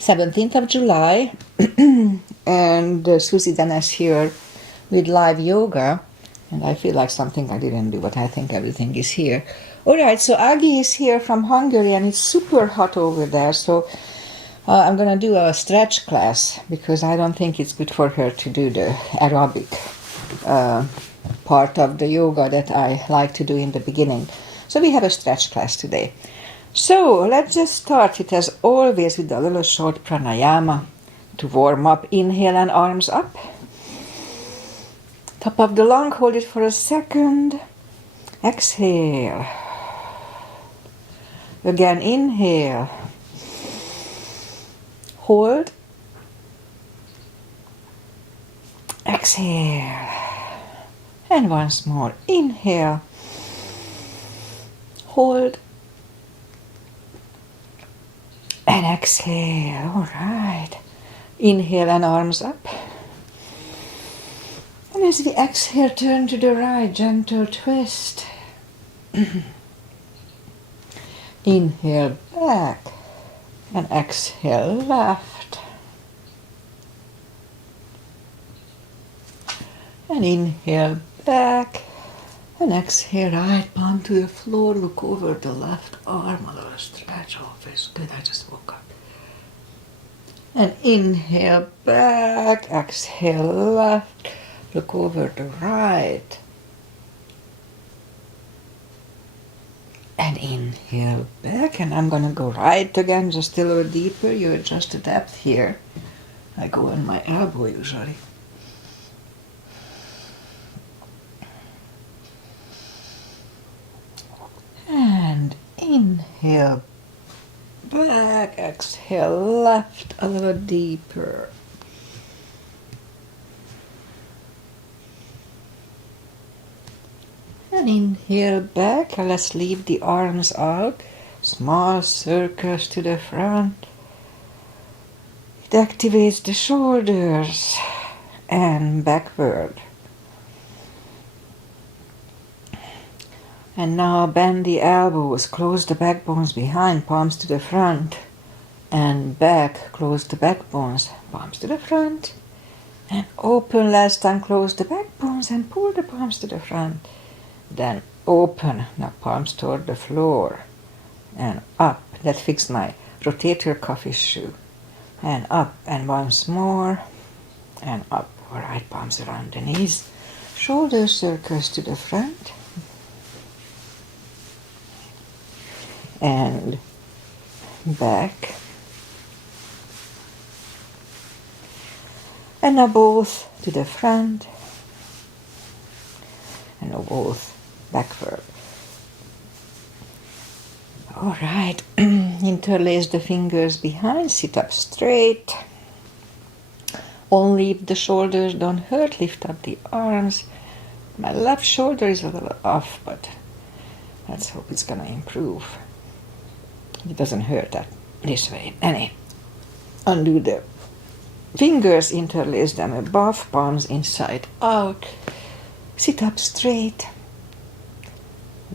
17th of July, and Susie then is here with live yoga, and I feel like something I didn't do, but I think everything is here. Alright, so Agi is here from Hungary, and it's super hot over there, so I'm gonna do a stretch class, because I don't think it's good for her to do the aerobic part of the yoga that I like to do in the beginning. So we have a stretch class today. So let's just start it as always with a little short pranayama to warm up. Inhale and arms up. Top of the lung, hold it for a second. Exhale. Again, inhale. Hold. Exhale. And once more. Inhale. Hold. And exhale. All right. Inhale and arms up. And as we exhale, turn to the right, gentle twist. Inhale back and exhale left. And inhale back and exhale right palm to the floor. Look over the left arm, a little stretch. Oh, feels good. I just woke up. And inhale back, exhale left. Look over the right. And inhale back, and I'm gonna go right again, just a little deeper. You adjust the depth here. I go on my elbow usually. And inhale back, exhale left, a little deeper. And inhale back, and let's leave the arms out. Small circles to the front. It activates the shoulders and backward. And now bend the elbows, close the backbones behind, palms to the front. And back, close the backbones, palms to the front. And open last time, close the backbones and pull the palms to the front. Then open, now palms toward the floor. And up, that fixed my rotator cuff issue. And up, and once more. And up, all right, palms around the knees. Shoulder circles to the front. And back. And now both to the front. And now both backward. All right, interlace the fingers behind, sit up straight. Only if the shoulders don't hurt, lift up the arms. My left shoulder is a little off, but let's hope it's gonna improve. It doesn't hurt that this way. Undo the fingers, interlace them above, palms inside out. Sit up straight.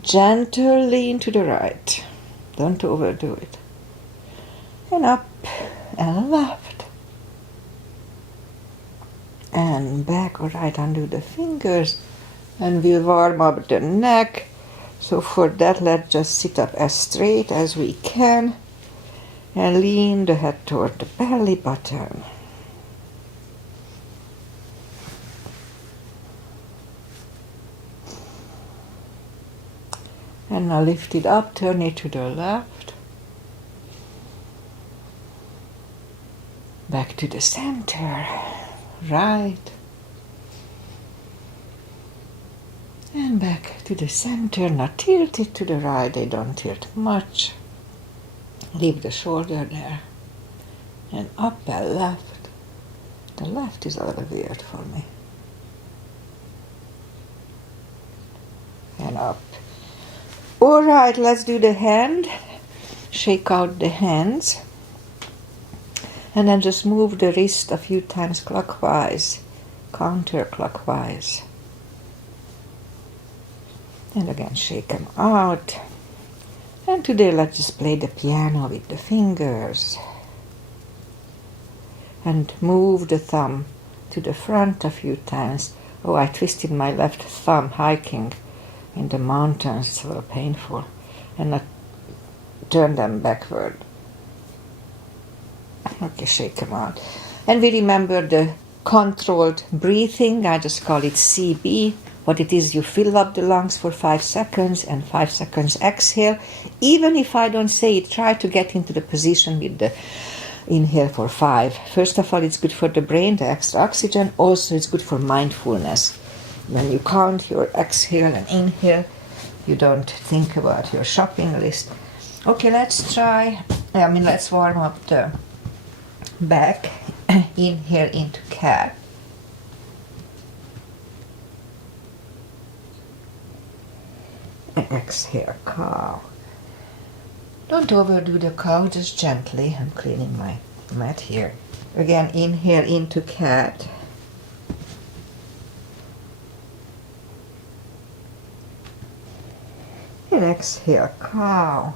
Gentle lean to the right. Don't overdo it. And up and left. And back. All right, undo the fingers. And we'll warm up the neck. So for that, let's just sit up as straight as we can. And lean the head toward the belly button. And now lift it up, turn it to the left. Back to the center. Right. And back to the center. Now tilt it to the right. They don't tilt much. Leave the shoulder there. And up and left. The left is a little weird for me. And up. All right, let's do the hand. Shake out the hands. And then just move the wrist a few times clockwise, counterclockwise. And again, shake them out. And today let's just play the piano with the fingers. and move the thumb to the front a few times. Oh, I twisted my left thumb hiking in the mountains. It's a little painful. And I turn them backward. Okay, shake them out. And we remember the controlled breathing. I just call it CB. What it is, you fill up the lungs for 5 seconds and 5 seconds exhale. Even if I don't say it, try to get into the position with the inhale for 5. First of all, it's good for the brain, the extra oxygen. Also, it's good for mindfulness. When you count your exhale and inhale, you don't think about your shopping list. Okay, let's warm up the back. Inhale into cat. And exhale, cow. Don't overdo the cow, just gently. I'm cleaning my mat here. Again, inhale into cat. And exhale, cow.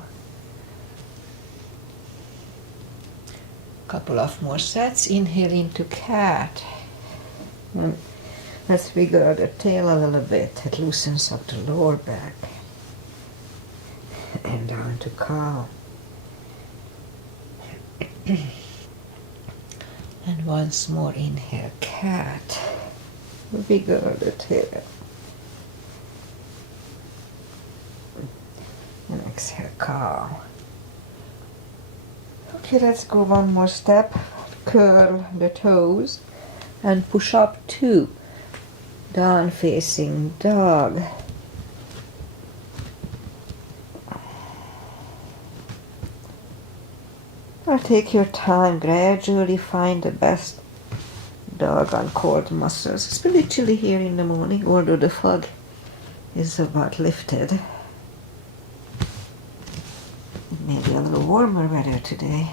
Couple of more sets. Inhale into cat. And let's wiggle the tail a little bit. It loosens up the lower back. And down to cow. And once more, inhale, cat. Wiggle the tail. And exhale, cow. Okay, let's go one more step. Curl the toes and push up 2. Down facing dog. Now take your time, gradually find the best dog on cold muscles. It's pretty chilly here in the morning, although the fog is about lifted. Maybe a little warmer weather today.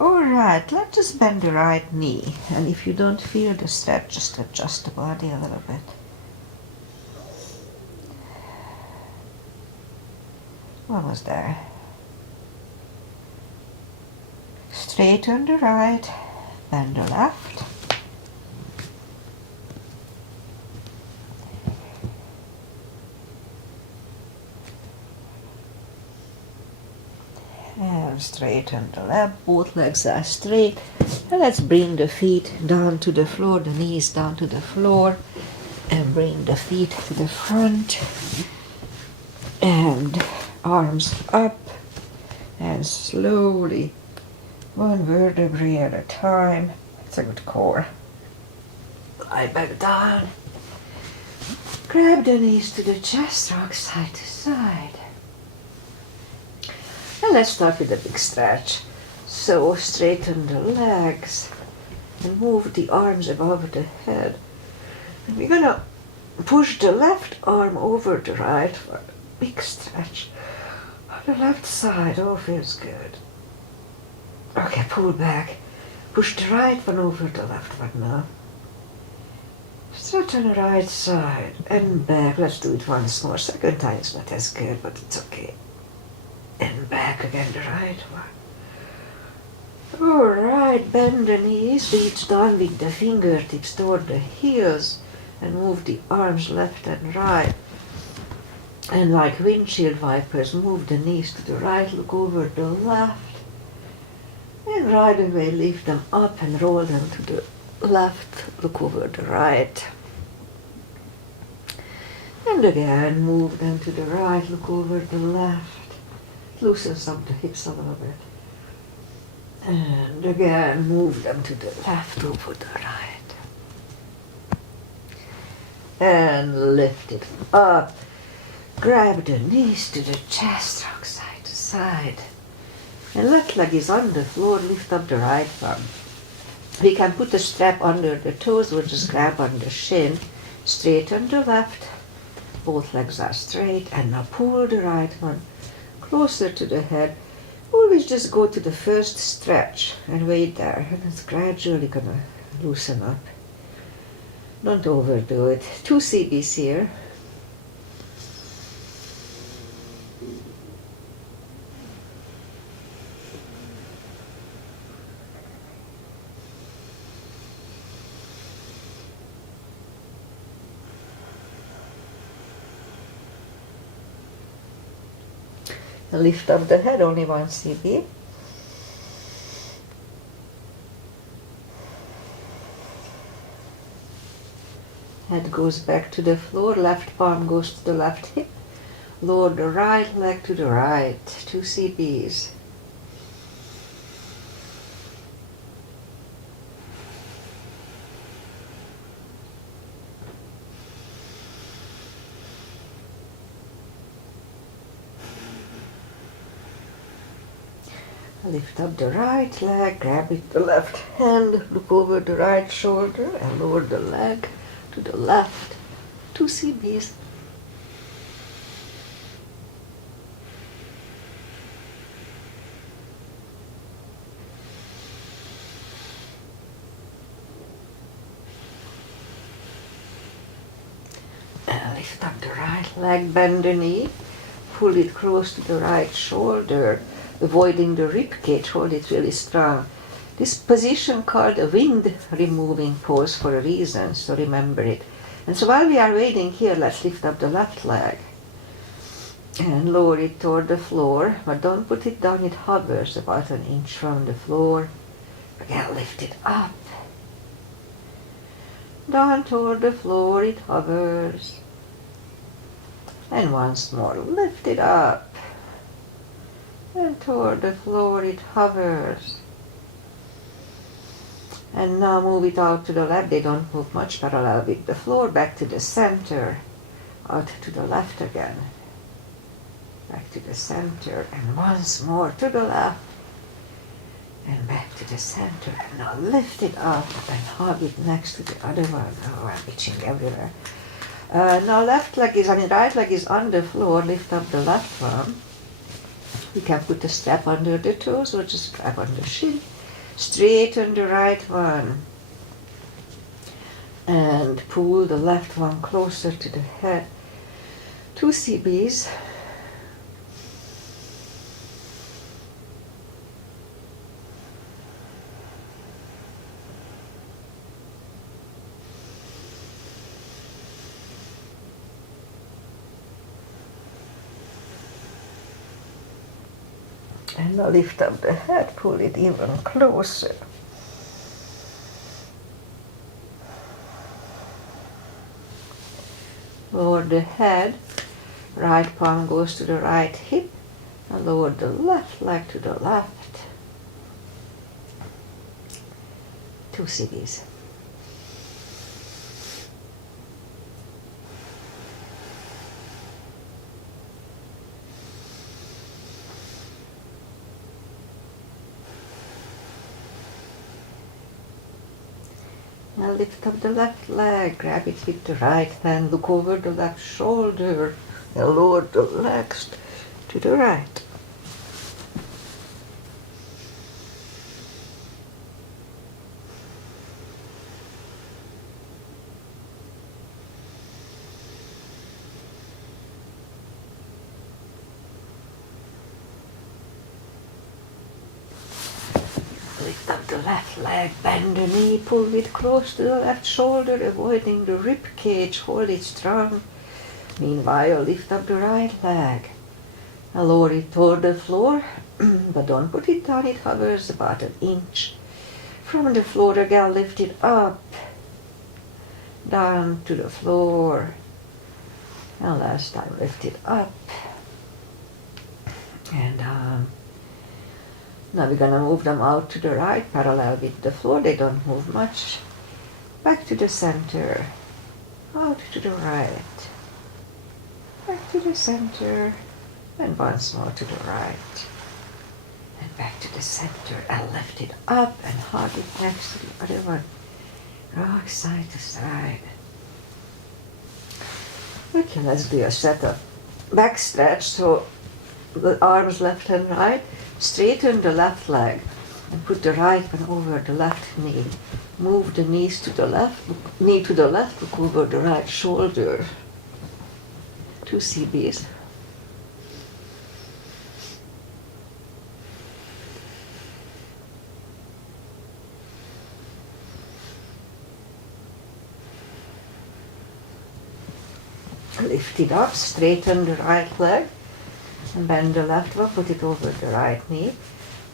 Alright, let's just bend the right knee. And if you don't feel the stretch, just adjust the body a little bit. Almost there. Straighten the right, bend the left. And straighten the left, both legs are straight. And let's bring the feet down to the floor, the knees down to the floor. And bring the feet to the front. And arms up. And slowly, one vertebrae at a time. It's a good core. Lie back down. Grab the knees to the chest, rock side to side. And let's start with a big stretch. So straighten the legs and move the arms above the head. And we're gonna push the left arm over the right for a big stretch. On the left side, oh, feels good. Okay, pull back. Push the right one over the left one now. Stretch on the right side and back. Let's do it once more. Second time is not as good, but it's okay. And back again, the right one. Alright, bend the knees, reach down with the fingertips toward the heels and move the arms left and right. And like windshield wipers, move the knees to the right, look over the left. And right away lift them up and roll them to the left, look over the right. And again, move them to the right, look over the left. Loosens up the hips a little bit. And again, move them to the left, over the right. And lift it up. Grab the knees to the chest, rock side to side. And left leg is on the floor, lift up the right one. We can put the strap under the toes or just grab on the shin. Straighten the left, both legs are straight, and now pull the right one closer to the head. Always just go to the first stretch and wait there, and it's gradually gonna loosen up. Don't overdo it. 2 CBs here. Lift up the head, only one CB. Head goes back to the floor, left palm goes to the left hip. Lower the right leg to the right, 2 CBs. Lift up the right leg, grab with the left hand, look over the right shoulder and lower the leg to the left, 2 CBs. And lift up the right leg, bend the knee, pull it close to the right shoulder, avoiding the rib cage, hold it really strong. This position called a wind removing pose for a reason, so remember it. And so while we are waiting here, let's lift up the left leg and lower it toward the floor, but don't put it down, it hovers about an inch from the floor. Again, lift it up. Down toward the floor, it hovers. And once more, lift it up. And toward the floor, it hovers. And now move it out to the left. They don't move much, parallel with the floor. Back to the center. Out to the left again. Back to the center. And once more to the left. And back to the center. And now lift it up and hug it next to the other one. Oh, I'm itching everywhere. Now right leg is on the floor. Lift up the left one. You can put a strap under the toes or just grab on the shin. Straighten the right one. And pull the left one closer to the head. 2 CBs. And now lift up the head, pull it even closer. Lower the head, right palm goes to the right hip, and lower the left leg to the left. 2 CBs. Now lift up the left leg, grab it with the right hand, look over the left shoulder, and lower the legs to the right. Lift up the left leg, bend the knee, pull it close to the left shoulder, avoiding the rib cage, hold it strong. Meanwhile, lift up the right leg and lower it toward the floor, but don't put it down, it hovers about an inch from the floor. Again, lift it up, down to the floor, and last time lift it up and down. Now we're gonna move them out to the right, parallel with the floor. They don't move much. Back to the center, out to the right, back to the center, and once more to the right, and back to the center, and lift it up and hug it next to the other one. Rock side to side. Okay, let's do a set of back stretch. So the arms left and right. Straighten the left leg and put the right one over the left knee. Move the knees to the left, knee to the left, look over the right shoulder. 2 CBs. Lift it up, straighten the right leg. And bend the left one, put it over the right knee.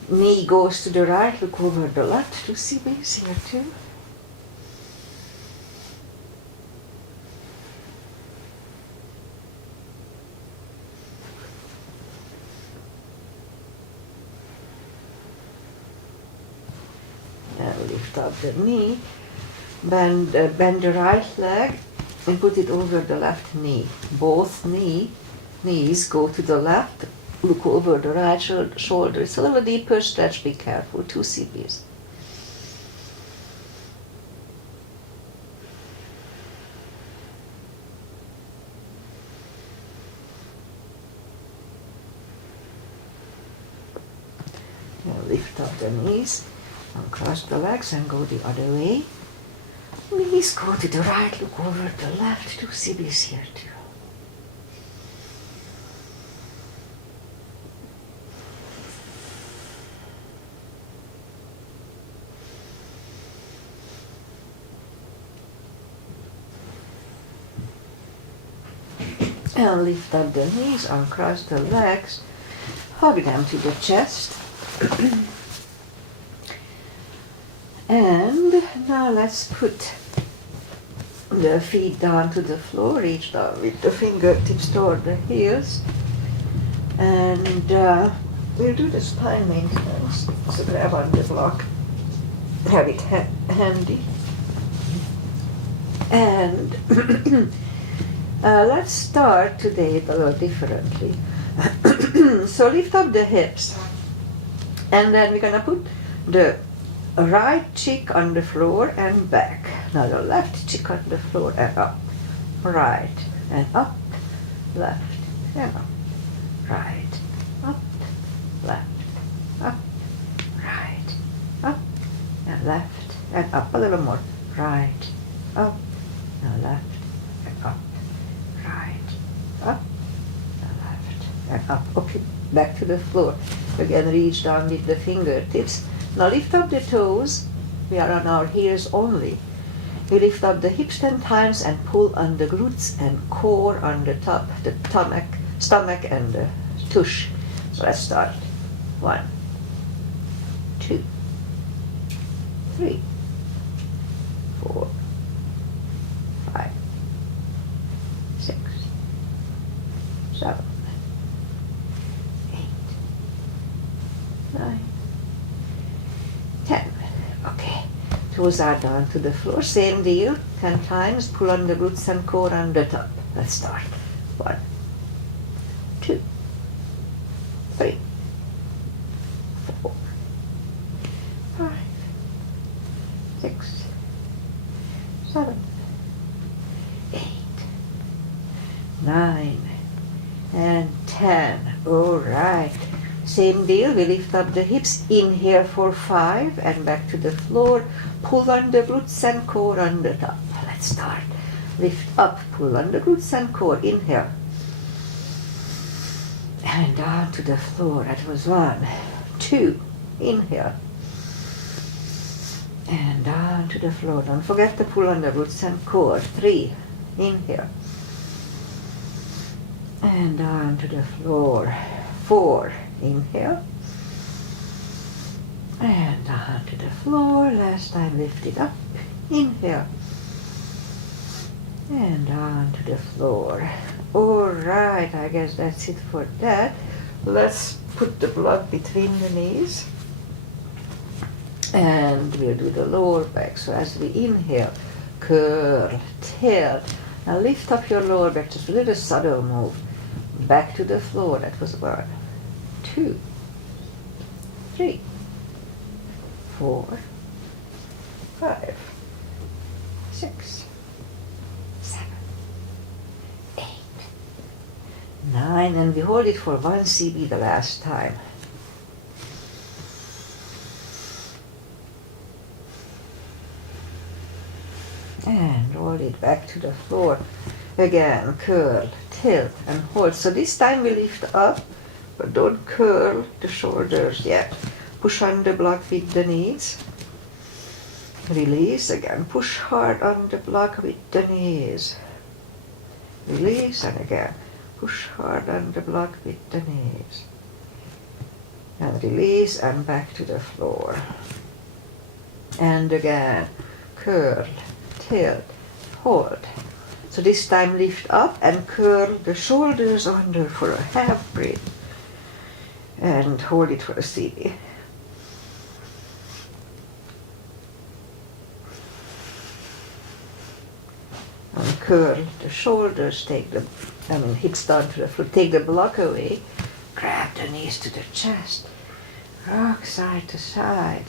Knee goes to the right, look over the left. To see base here too. Now lift up the knee, bend the right leg and put it over the left knee. Both knees go to the left, look over the right shoulder. It's a little deeper stretch, be careful, 2 CBs. Now lift up the knees. Uncross the legs and go the other way. Knees go to the right, look over the left, 2 CBs here too. And lift up the knees, uncross the legs, hug them to the chest. And now let's put the feet down to the floor, reach down with the fingertips toward the heels. And we'll do the spine maintenance. So grab on the block, have it handy. And let's start today a little differently. So lift up the hips. And then we're gonna put the right cheek on the floor and back. Now the left cheek on the floor and up. Right and up, left and up. Right, up, left, up, right, up, and left and up. A little more. Right, up, now left and up. Right, up, now left and up. Okay, back to the floor. Again, reach down with the fingertips. Now lift up the toes. We are on our heels only. We lift up the hips 10 times and pull on the glutes and core on the top, the stomach and the tush. So let's start. 1, 2, 3, 4, 5, 6, 7, 8, 9, 10. Okay, toes are down to the floor. Same deal, 10 times. Pull on the glutes and core on the top. Let's start. 1, 2, 3, 4, 5, 6, 7, 8, 9, and 10. All right. Same deal, we lift up the hips, inhale for 5 and back to the floor. Pull on the glutes and core on the top. Let's start. Lift up, pull on the glutes and core, inhale. And down to the floor. That was 1, 2, inhale. And down to the floor. Don't forget to pull on the glutes and core. 3, inhale. And down to the floor. 4, inhale. And down to the floor. Last time, lift it up. Inhale. And down to the floor. All right, I guess that's it for that. Let's put the block between the knees. And we'll do the lower back. So as we inhale, curl, tilt. Now lift up your lower back, just a little subtle move. Back to the floor. That was 1, 2, 3, 4, 5, 6, 7, 8, 9, and we hold it for 1 CB the last time. And roll it back to the floor. Again, curl, tilt, and hold. So this time we lift up, but don't curl the shoulders yet. Push on the block with the knees. Release again. Push hard on the block with the knees. Release and again. Push hard on the block with the knees. And release and back to the floor. And again, curl, tilt, hold. So this time lift up and curl the shoulders under for a half breath. And hold it for a CD. And curl the shoulders, hips down to the floor, take the block away, grab the knees to the chest, rock side to side.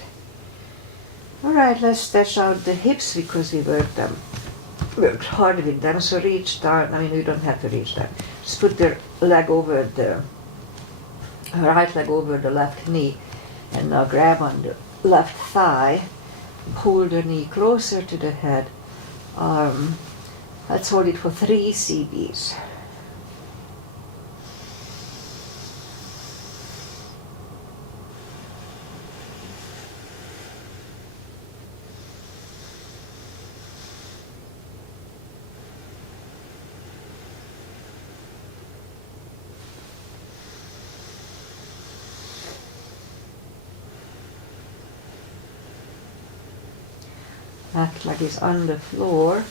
Alright, let's stretch out the hips because we worked hard with them, so reach down, you don't have to reach down. Just put the leg over the right leg over the left knee and now grab on the left thigh, pull the knee closer to the head. Let's hold it for 3 CBs. Left leg is on the floor,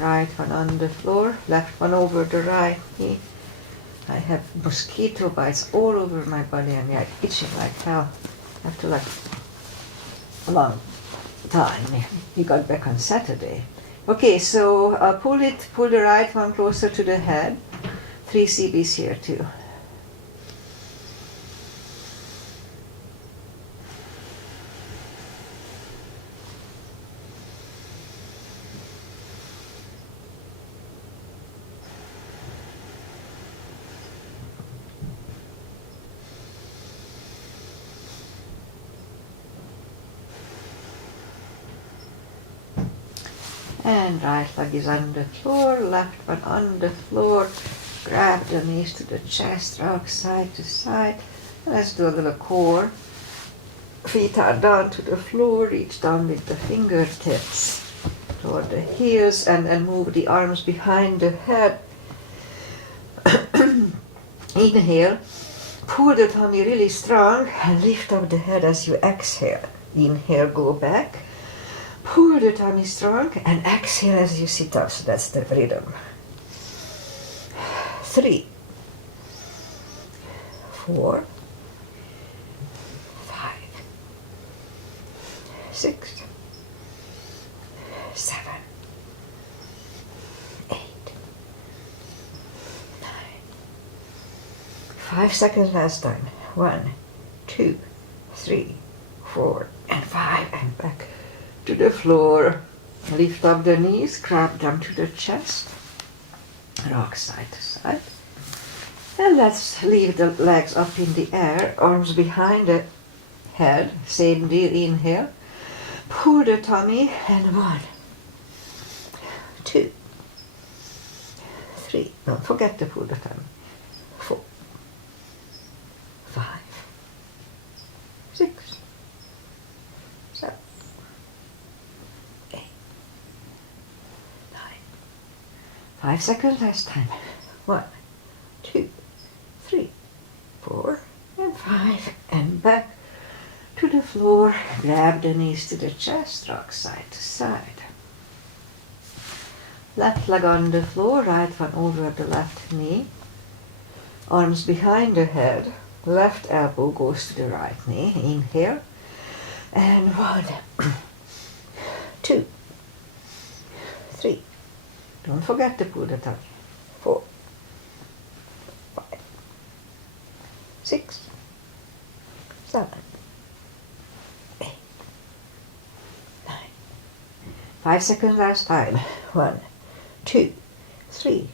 right one on the floor, left one over the right knee. I have mosquito bites all over my body and they're itching like hell. After like a long time. We got back on Saturday. Okay, so pull the right one closer to the head. 3 CBs here too. And right leg is on the floor, left one on the floor. Grab the knees to the chest, rock side to side. Let's do a little core. Feet are down to the floor, reach down with the fingertips toward the heels and move the arms behind the head. Inhale, pull the tummy really strong and lift up the head as you exhale. Inhale, go back. Pull the tummy strong and exhale as you sit up, so that's the rhythm. 3, 4, 5, 6, 7, 8, 9. 5 seconds last time. 1, 2, 3, 4, and 5, and back to the floor. Lift up the knees, grab them to the chest, rock side to side. And let's leave the legs up in the air, arms behind the head. Same deal, inhale. Pull the tummy and 1, 2, 3. Don't forget to pull the tummy. 4, 5, 6, 7, 8, 9. 5 seconds last time. 1, 2, 3, 4, and 5. And back to the floor. Grab the knees to the chest, rock side to side. Left leg on the floor, right one over the left knee. Arms behind the head. Left elbow goes to the right knee. Inhale. And 1, 2, 3. Don't forget to pull the tummy. 4, 5, 6, 7, 8, 9. 5 seconds last time. 1, 2, 3,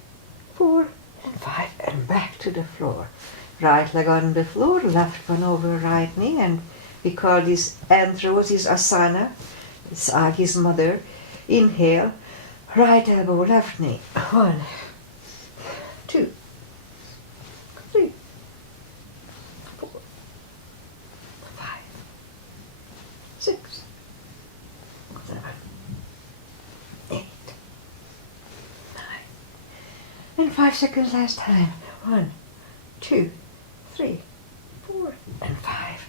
4, and 5. And back to the floor. Right leg on the floor, left one over right knee, and we call this Andros's asana. It's Agi's mother. Inhale, right elbow, left knee. 1, 2, 3, 4, 5, 6, 7, 8, 9. And 5 seconds last time. 1, 2, 3, 4, and 5.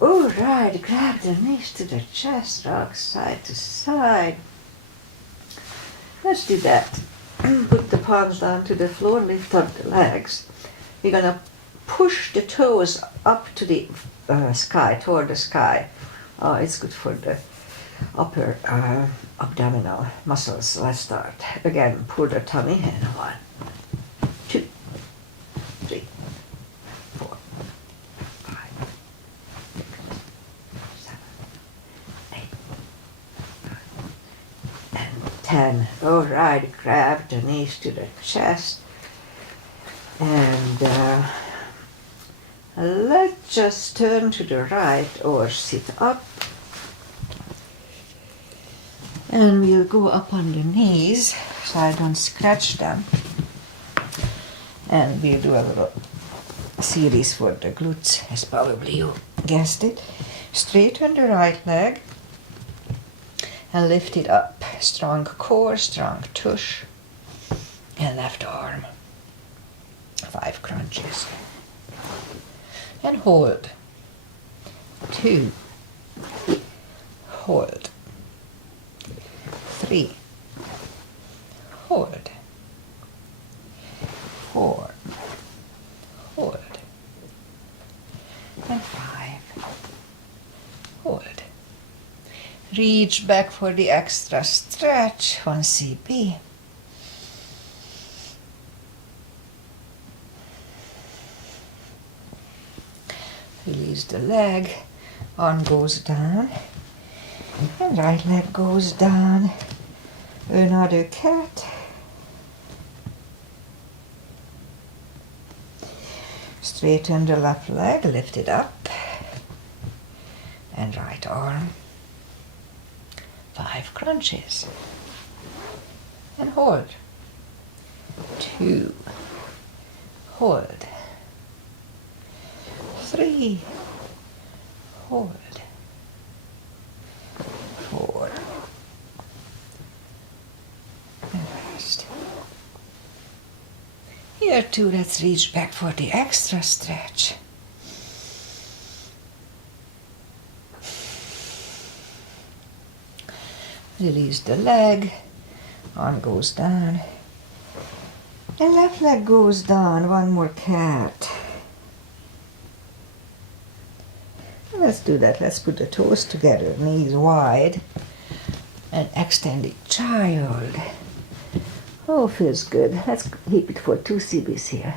All right, grab the knees to the chest, rock side to side. Let's do that. Put the palms down to the floor, lift up the legs. We're gonna push the toes up to the sky, toward the sky. It's good for the upper abdominal muscles. Let's start. Again, pull the tummy in. 1, 2, 3, 4, 5, 6, 7, 8, 9, and 10. All right, grab the knees to the chest. And let's just turn to the right or sit up. And we'll go up on the knees so I don't scratch them. And we'll do a little series for the glutes, as probably you guessed it. Straighten the right leg and lift it up. Strong core, strong tush, and left arm. 5 crunches. And hold. 2. Hold. 3. Hold. 4. Hold. And 5. Hold. Reach back for the extra stretch. 1 CP. Release the leg, arm goes down, and right leg goes down. Another cat. Straighten the left leg, lift it up, and right arm. 5 crunches. And hold. 2. Hold. 3. Hold. 4. And rest. Here too, let's reach back for the extra stretch. Release the leg, arm goes down, and left leg goes down. 1 more cat. Let's do that. Let's put the toes together, knees wide, and extended child. Oh, feels good. Let's keep it for 2 CBs here.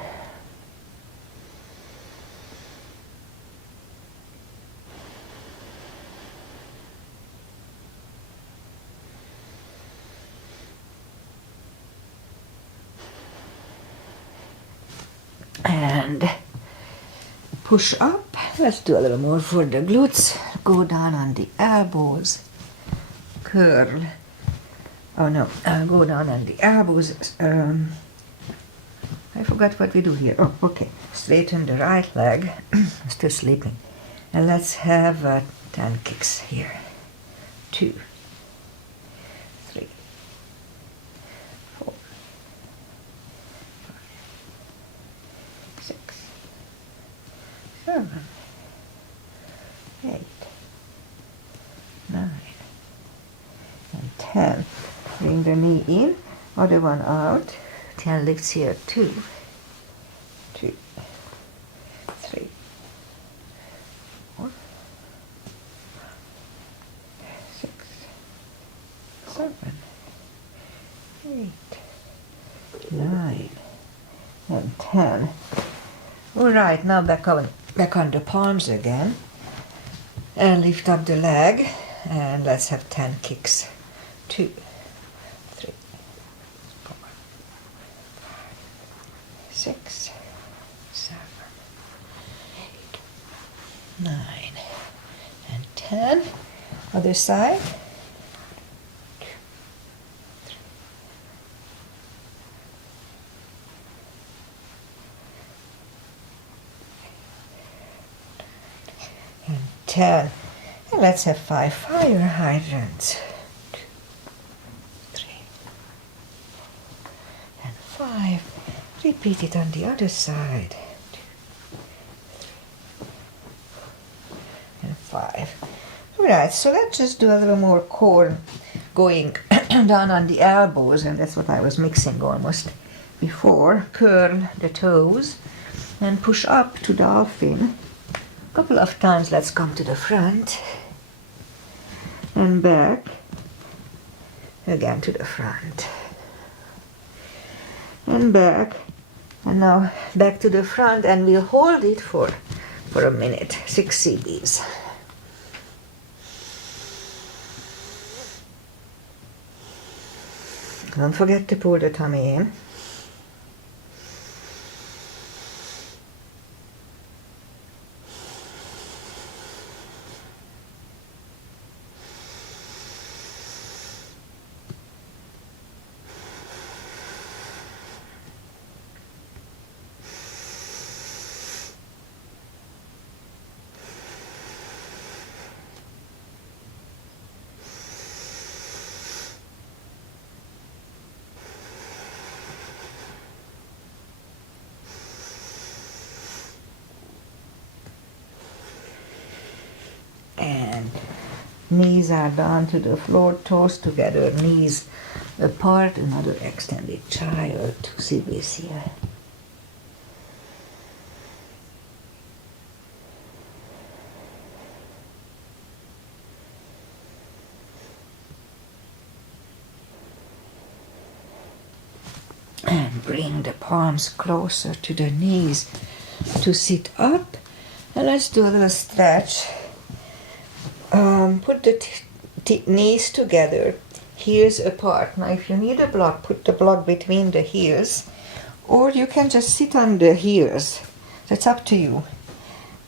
And push up. Let's do a little more for the glutes. Go down on the elbows. Curl. Oh no, go down on the elbows. I forgot what we do here. Oh, okay. Straighten the right leg. Still sleeping. And let's have 10 kicks here. 2, 3, 4, 5, 6, 7, 8, 9, and 10. Bring the knee in, other one out. 10 lifts here. 2, 3, 4, 6, 7, 8, 9, and 10. All right, now back on the palms again. And lift up the leg, and let's have 10 kicks. 2, 3, 4, 5, 6, 7, 8, 9, and 10. Other side. 2, 3, and 10. And let's have 5 fire hydrants. 2, 3, and 5. repeat it on the other side. 2, 3, and 5. Alright, so let's just do a little more core going down on the elbows, and that's what I was mixing almost before. Curl the toes and push up to dolphin. A couple of times. Let's come to the front and back. Again to the front and back, and now back to the front, and we'll hold it for a minute. 6 CBs. Don't forget to pull the tummy in. And knees are down to the floor, toes together, knees apart, another extended child, 2 CBs here. And bring the palms closer to the knees to sit up. And let's do a little stretch. Put the knees together, heels apart. Now if you need a block, put the block between the heels, or you can just sit on the heels. That's up to you.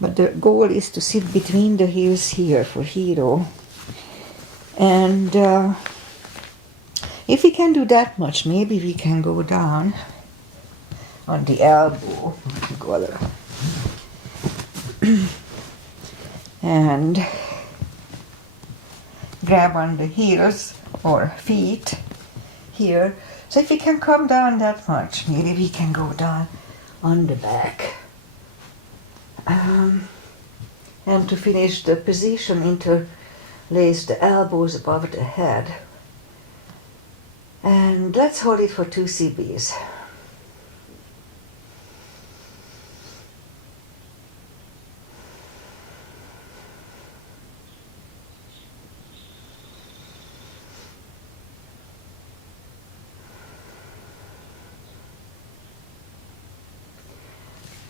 But the goal is to sit between the heels here for hero. And if we can do that much, maybe we can go down on the elbow. Go a little. And grab on the heels or feet here. So if we can come down that much, maybe we can go down on the back. And to finish the position, interlace the elbows above the head. And let's hold it for 2 CBs.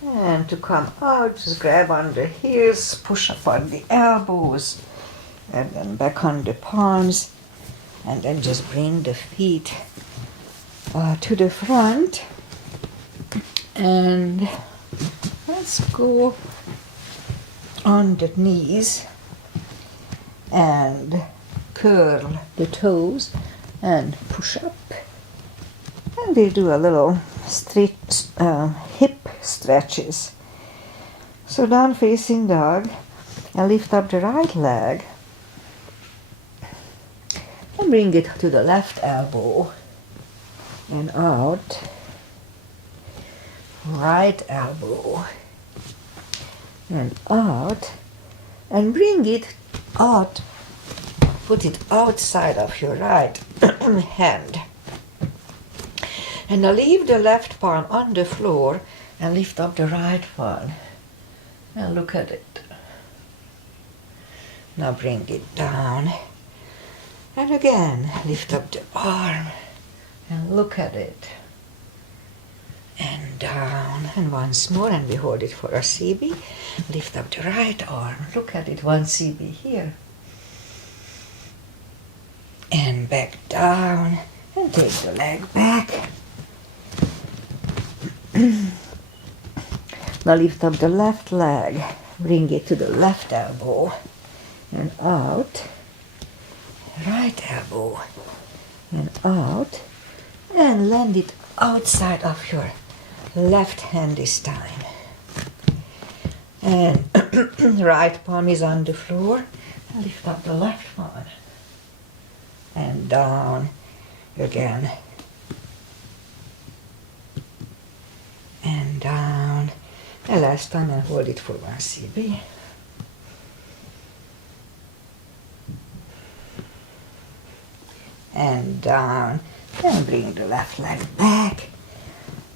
And to come out, just grab on the heels, push up on the elbows, and then back on the palms, and then just bring the feet to the front. And let's go on the knees and curl the toes and push up. And we'll do a little hip stretches. So down facing dog, and lift up the right leg and bring it to the left elbow and out. Right elbow and out, and bring it out. Put it outside of your right hand. And now leave the left palm on the floor and lift up the right one. And look at it. Now bring it down. And again, lift up the arm and look at it. And down. And once more, and we hold it for a CB. Lift up the right arm. Look at it, 1 CB here. And back down. And take the leg back. Now lift up the left leg, bring it to the left elbow and out, right elbow and out, and land it outside of your left hand this time. And right palm is on the floor, and lift up the left one and down again. and down. And last time, and hold it for 1 CB. And down. And bring the left leg back.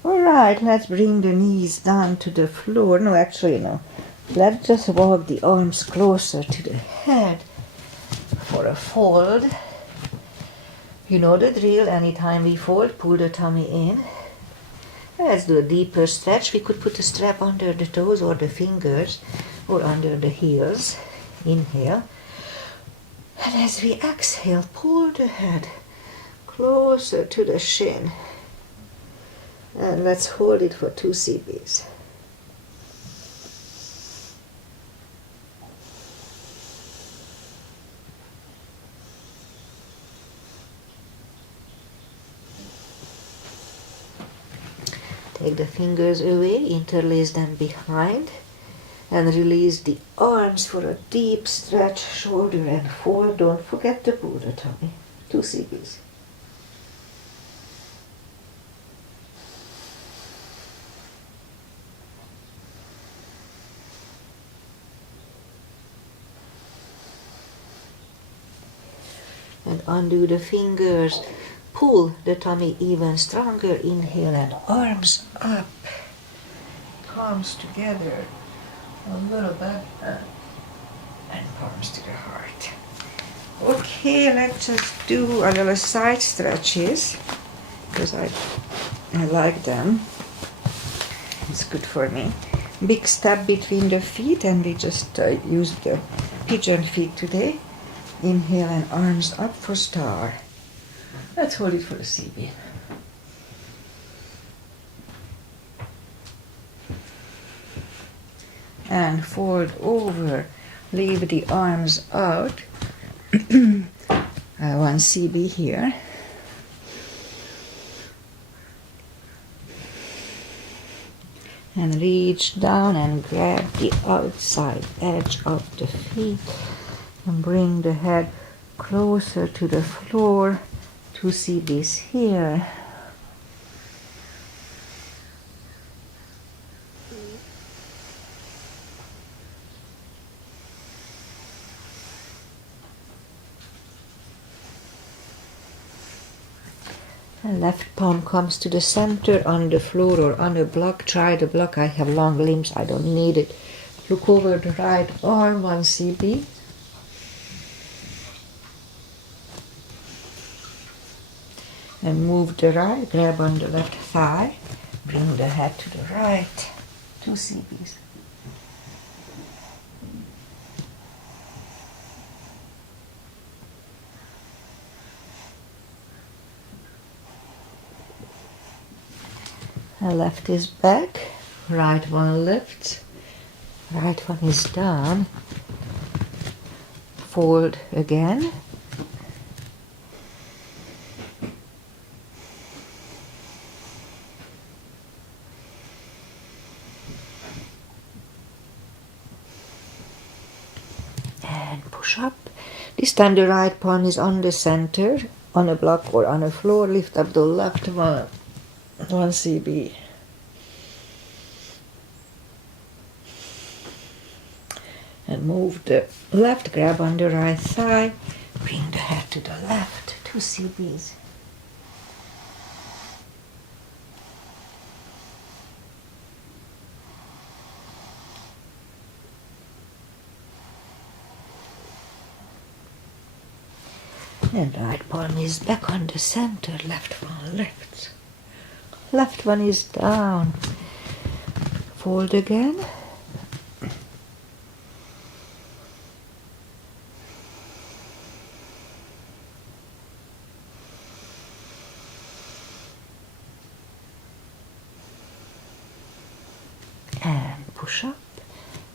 Alright, let's bring the knees down to the floor. No, actually, no. Let's just walk the arms closer to the head for a fold. You know the drill. Anytime we fold, pull the tummy in. Let's do a deeper stretch. We could put a strap under the toes or the fingers or under the heels. Inhale. And as we exhale, pull the head closer to the shin. And let's hold it for 2 CBs. Take the fingers away, interlace them behind, and release the arms for a deep stretch, shoulder and fold. Don't forget to pull the tummy. 2 CBs. And undo the fingers. Pull the tummy even stronger. Inhale and arms up. Palms together. A little bit. And palms to the heart. Okay, let's just do a little side stretches. Because I like them. It's good for me. Big step between the feet, and we just use the pigeon feet today. Inhale and arms up for star. Let's hold it for the CB. And fold over. Leave the arms out. 1 CB here. And reach down and grab the outside edge of the feet. And bring the head closer to the floor. 2 CBs here. And left palm comes to the center on the floor or on a block. Try the block. I have long limbs. I don't need it. Look over the right arm. 1 CB. And move the right, grab on the left thigh, bring the head to the right, 2 CBs. And left is back, right one lifts, right one is down, fold again. Push up. This time the right palm is on the center, on a block or on a floor. Lift up the left one, 1 CB. And move the left, grab on the right thigh, bring the head to the left, 2 CBs. And right palm is back on the center, left one lifts. Left one is down. Fold again. And push up.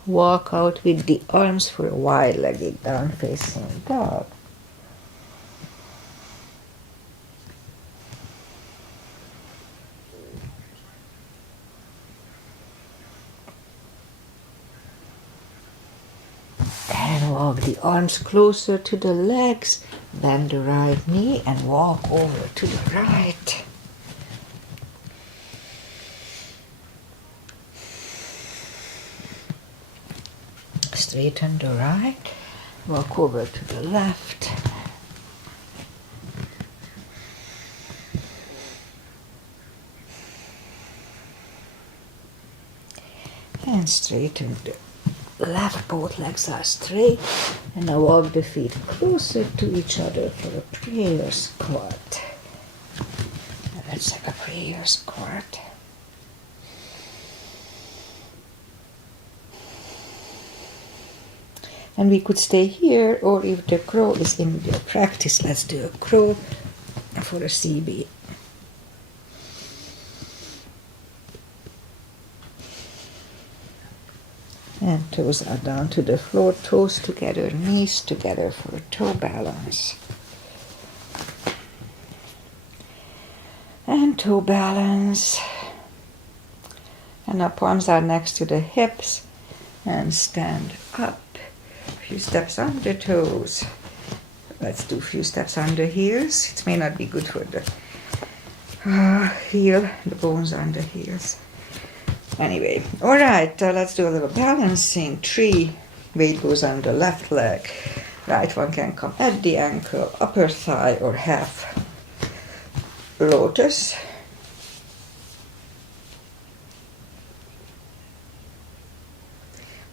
Walk out with the arms for a wide-legged down facing dog. And walk the arms closer to the legs, bend the right knee and walk over to the right. straighten the right, walk over to the left. And straighten the left, both legs are straight. And now walk the feet closer to each other for a prayer squat. Let's have a prayer squat. And we could stay here, or if the crow is in your practice, let's do a crow for a CB. And toes are down to the floor, toes together, knees together for a toe balance. And toe balance. And our palms are next to the hips. And stand up. A few steps on the toes. Let's do a few steps on the heels. It may not be good for the heel, the bones on the heels. Anyway, all right, let's do a little balancing. 3, weight goes on the left leg. Right one can come at the ankle, upper thigh, or half lotus.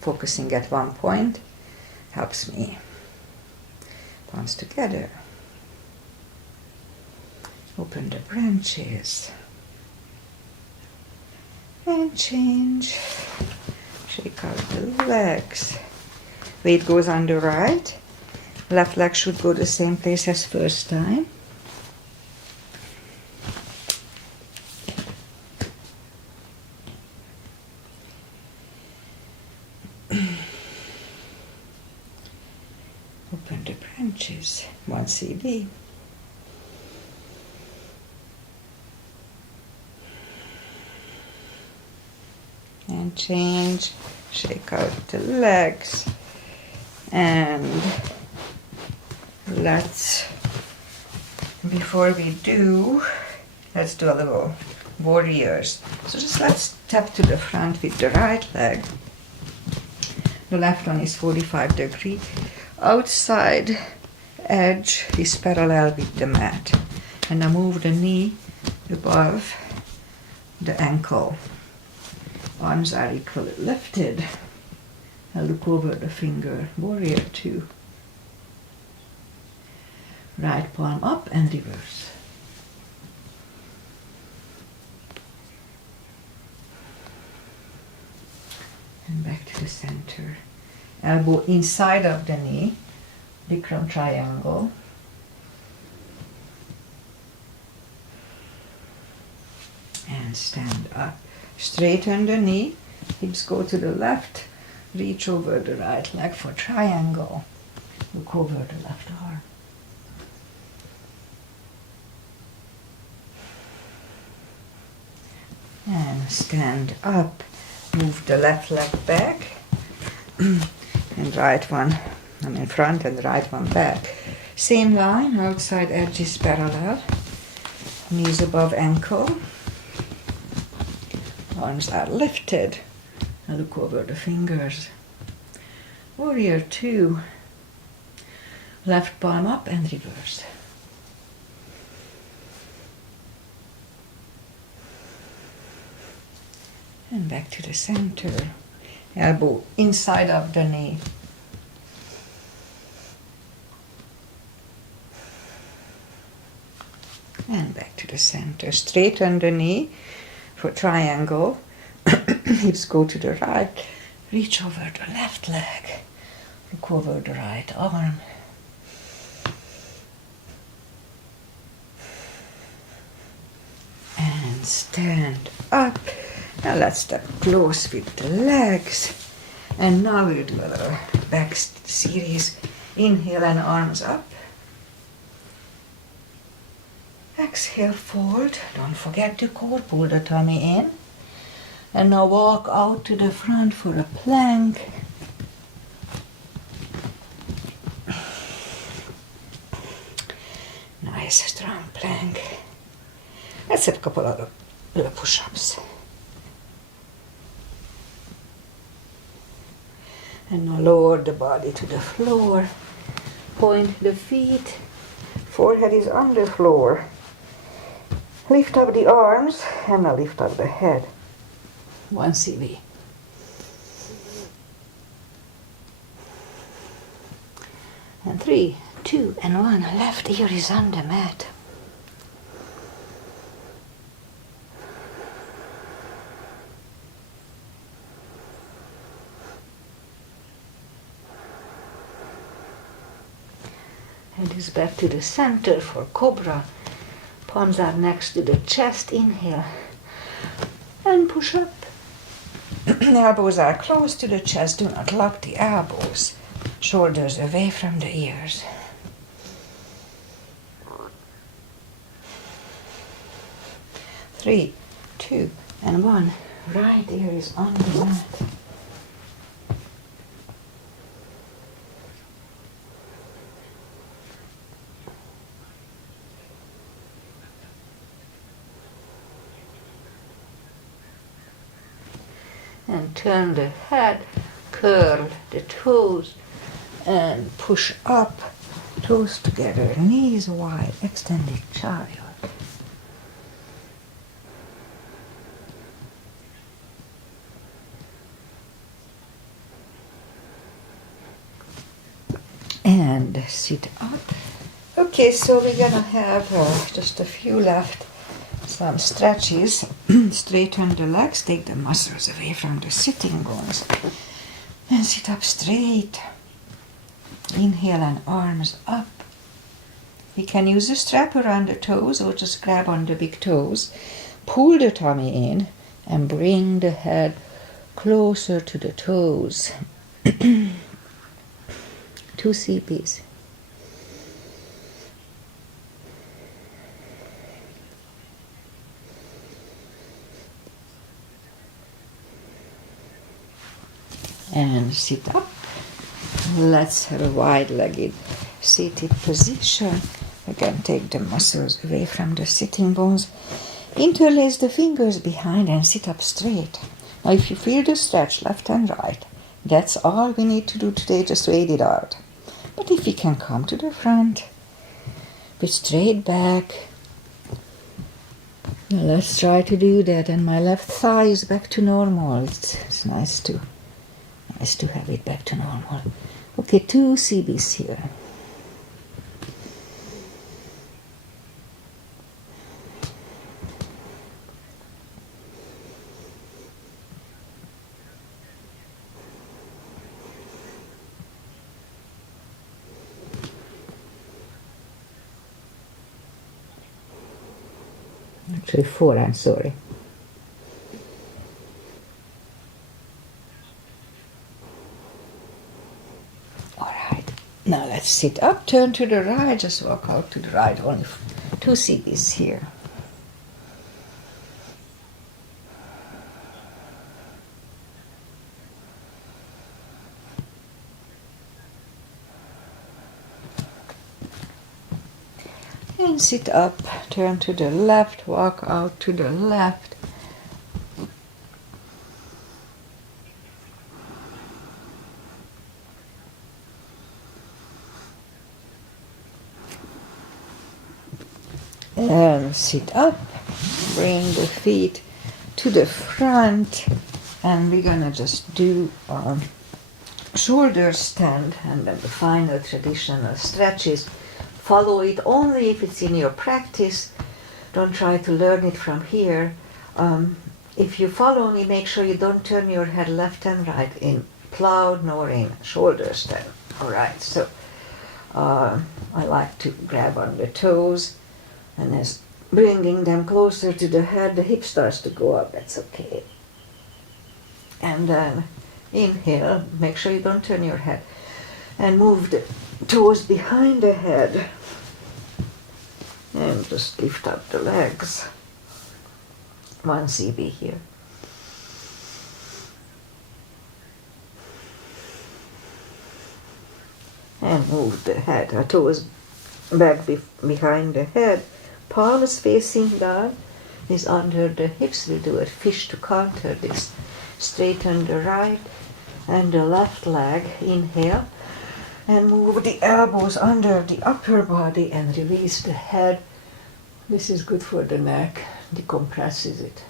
Focusing at one point helps me. Palms together. Open the branches. And change. Shake out the legs. Weight goes on the right. Left leg should go the same place as first time. Open the branches. 1 CB. And change, shake out the legs, and before we do, let's do a little warriors. So just let's step to the front with the right leg. The left one is 45 degrees. Outside edge is parallel with the mat. And now move the knee above the ankle. Arms are equally lifted. And look over the finger. Warrior 2. Right palm up and reverse. And back to the center. Elbow inside of the knee. Bikram triangle. And stand up. Straighten the knee, hips go to the left, reach over the right leg for triangle, look over the left arm. And stand up, move the left leg back, and right one in front and right one back. Same line, outside edge is parallel, knees above ankle. Arms are lifted. Now look over the fingers. Warrior 2. Left palm up and reverse. And back to the center. Elbow inside of the knee. And back to the center. Straighten the knee. For triangle, hips go to the right, reach over the left leg, look over the right arm. And stand up. Now let's step close with the legs. And now we'll do a back series. Inhale and arms up. Exhale, fold. Don't forget the core. Pull the tummy in. And now walk out to the front for a plank. Nice, strong plank. Let's have a couple of little push-ups. And now lower the body to the floor. Point the feet. Forehead is on the floor. Lift up the arms and now lift up the head. 1 CV. And 3, 2, and 1. Left ear is on the mat. Head is back to the center for cobra. Palms are next to the chest. Inhale. And push up. Elbows are close to the chest. Do not lock the elbows. Shoulders away from the ears. Three, 2, and 1. Right ear is on the mat. And turn the head, curl the toes, and push up, toes together, knees wide, extended child. And sit up. Okay, so we're gonna have just a few left. Some stretches. Straighten the legs, take the muscles away from the sitting bones. And sit up straight. Inhale and arms up. We can use a strap around the toes or just grab on the big toes. Pull the tummy in and bring the head closer to the toes. 2 CPs. And sit up. Let's have a wide-legged seated position. Again, take the muscles away from the sitting bones. Interlace the fingers behind and sit up straight. Now, if you feel the stretch left and right, that's all we need to do today, just wait it out. But if you can come to the front with straight back, now let's try to do that. And my left thigh is back to normal. It's nice to have it back to normal. Okay, 2 CBs here. Actually 4, I'm sorry. Now let's sit up, turn to the right, just walk out to the right, only 2 CBs here. And sit up, turn to the left, walk out to the left. And sit up, bring the feet to the front, and we're gonna just do shoulder stand and then the final traditional stretches. Follow it only if it's in your practice. Don't try to learn it from here. If you follow me, make sure you don't turn your head left and right in plow nor in shoulder stand. All right, so I like to grab on the toes. And as bringing them closer to the head, the hip starts to go up, that's okay. And then inhale, make sure you don't turn your head. And move the toes behind the head. And just lift up the legs. 1 CB here. And move the head, our toes back behind the head. Palms facing down is under the hips. We'll do a fish to counter this. Straighten the right and the left leg. Inhale and move the elbows under the upper body and release the head. This is good for the neck, decompresses it.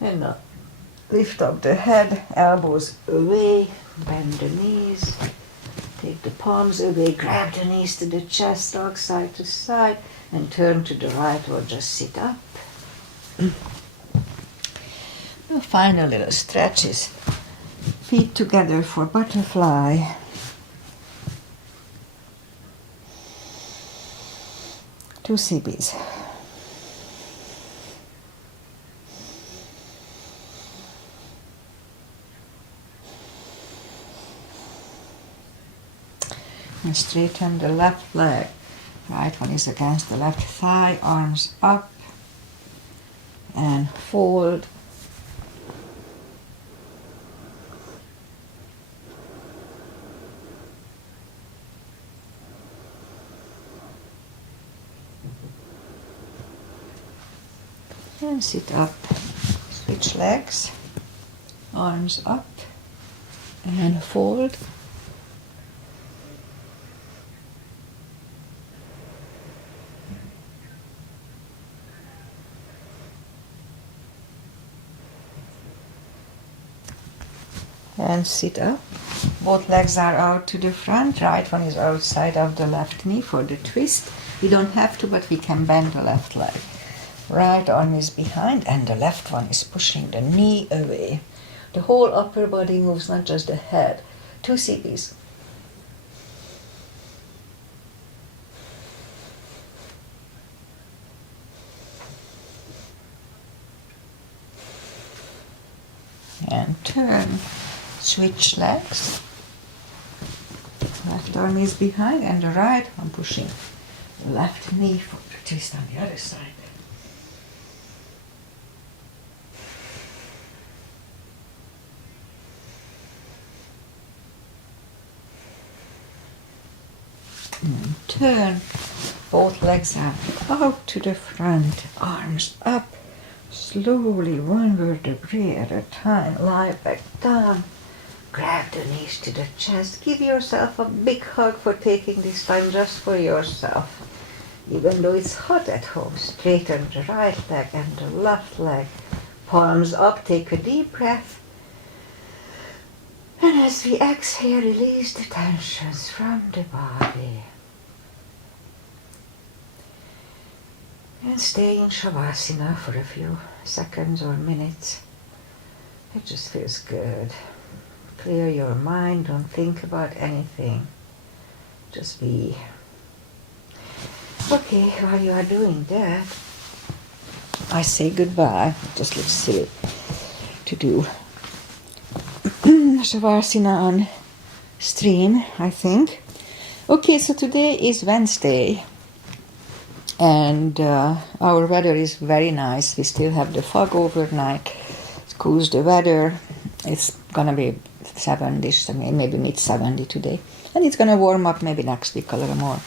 And now lift up the head, elbows away, bend the knees, take the palms away, grab the knees to the chest, rock side to side, and turn to the right or just sit up. Final little stretches. Feet together for butterfly. Two CBs. And straighten the left leg. Right one is against the left thigh, arms up and fold. And sit up. Switch legs, arms up and fold. And sit up. Both legs are out to the front. Right one is outside of the left knee for the twist. We don't have to, but we can bend the left leg. Right arm is behind and the left one is pushing the knee away. The whole upper body moves, not just the head. Two CBs. And turn. Switch legs. Left arm is behind and the right one pushing the left knee for the twist on the other side. And turn. Both legs are out to the front, arms up. Slowly, one vertebrae at a time, lie back down. Grab the knees to the chest. Give yourself a big hug for taking this time just for yourself. Even though it's hot at home, straighten the right leg and the left leg. Palms up, take a deep breath. And as we exhale, release the tensions from the body. And stay in Shavasana for a few seconds or minutes. It just feels good. Clear your mind, don't think about anything. Just be. Okay, while you are doing that, I say goodbye. It just looks silly to do Shavasana on stream, I think. Okay, so today is Wednesday. And our weather is very nice. We still have the fog overnight. It cools the weather. It's gonna be 70-ish, maybe mid-70 today. And it's gonna warm up maybe next week a little more.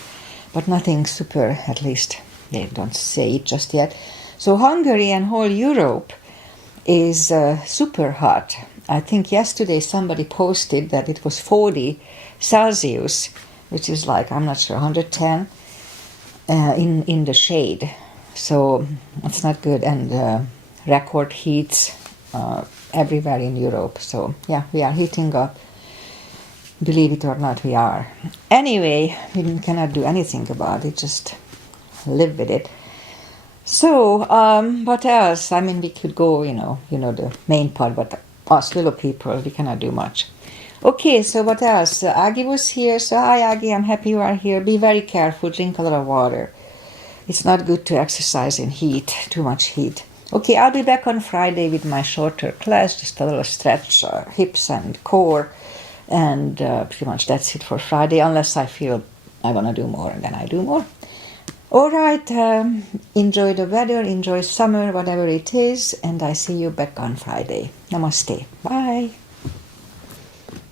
But nothing super, at least they don't say it just yet. So Hungary and whole Europe is super hot. I think yesterday somebody posted that it was 40 Celsius, which is like, I'm not sure, 110. In the shade, so it's not good, and record heats everywhere in Europe. So yeah, we are heating up. Believe it or not, we are. Anyway, we cannot do anything about it. Just live with it. So what else? I mean, we could go, you know the main part, but us little people, we cannot do much. Okay, so what else? Aggie was here. So hi, Aggie, I'm happy you are here. Be very careful. Drink a lot of water. It's not good to exercise in heat, too much heat. Okay, I'll be back on Friday with my shorter class, just a little stretch, hips and core. And pretty much that's it for Friday, unless I feel I want to do more, and then I do more. All right, enjoy the weather, enjoy summer, whatever it is, and I see you back on Friday. Namaste. Bye.